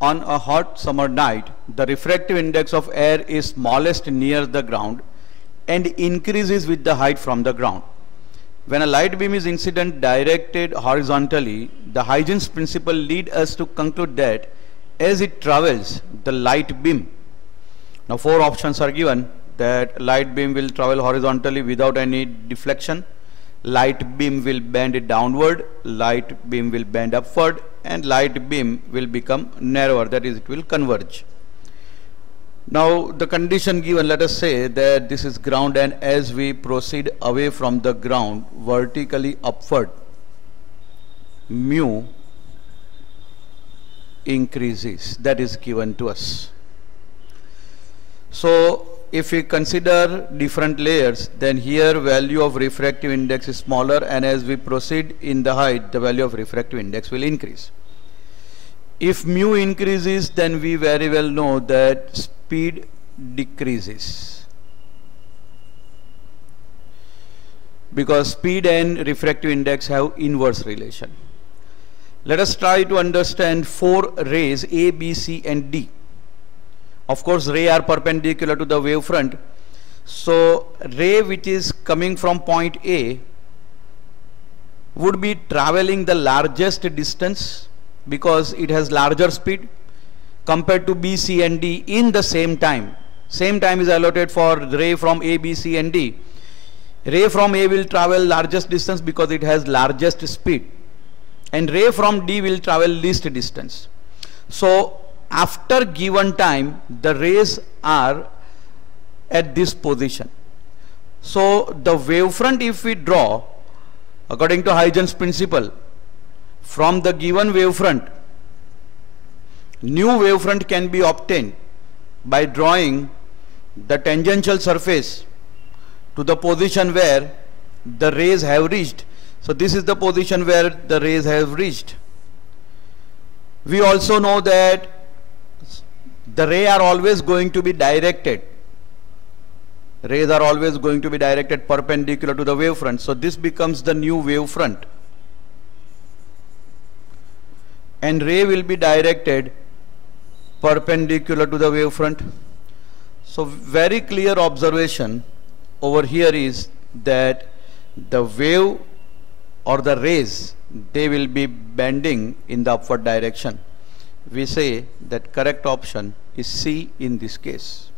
on a hot summer night, the refractive index of air is smallest near the ground and increases with the height from the ground. When a light beam is incident directed horizontally, the Huygens principle leads us to conclude that as it travels, the light beam. Now 4 options are given, that light beam will travel horizontally without any deflection, light beam will bend downward, light beam will bend upward, and light beam will become narrower, that is, it will converge. Now the condition given, let us say that this is ground, and as we proceed away from the ground vertically upward, mu increases, that is given to us. So if we consider different layers, then here value of refractive index is smaller, and as we proceed in the height, the value of refractive index will increase. If mu increases, then we very well know that speed decreases, because speed and refractive index have inverse relation. Let us try to understand 4 rays A, B, C and D. Of course, rays are perpendicular to the wavefront. So ray which is coming from point A would be traveling the largest distance because it has larger speed compared to B, C and D in the same time. Same time is allotted for ray from A, B, C and D. Ray from A will travel largest distance because it has largest speed, and ray from D will travel least distance. So after given time, the rays are at this position. So the wavefront, if we draw according to Huygens principle, from the given wavefront, new wavefront can be obtained by drawing the tangential surface to the position where the rays have reached. So this is the position where the rays have reached. We also know that the rays are always going to be directed. Rays are always going to be directed perpendicular to the wavefront. So this becomes the new wavefront. And ray will be directed perpendicular to the wavefront. So very clear observation over here is that the wave or the rays, they will be bending in the upward direction. We say that correct option is C in this case.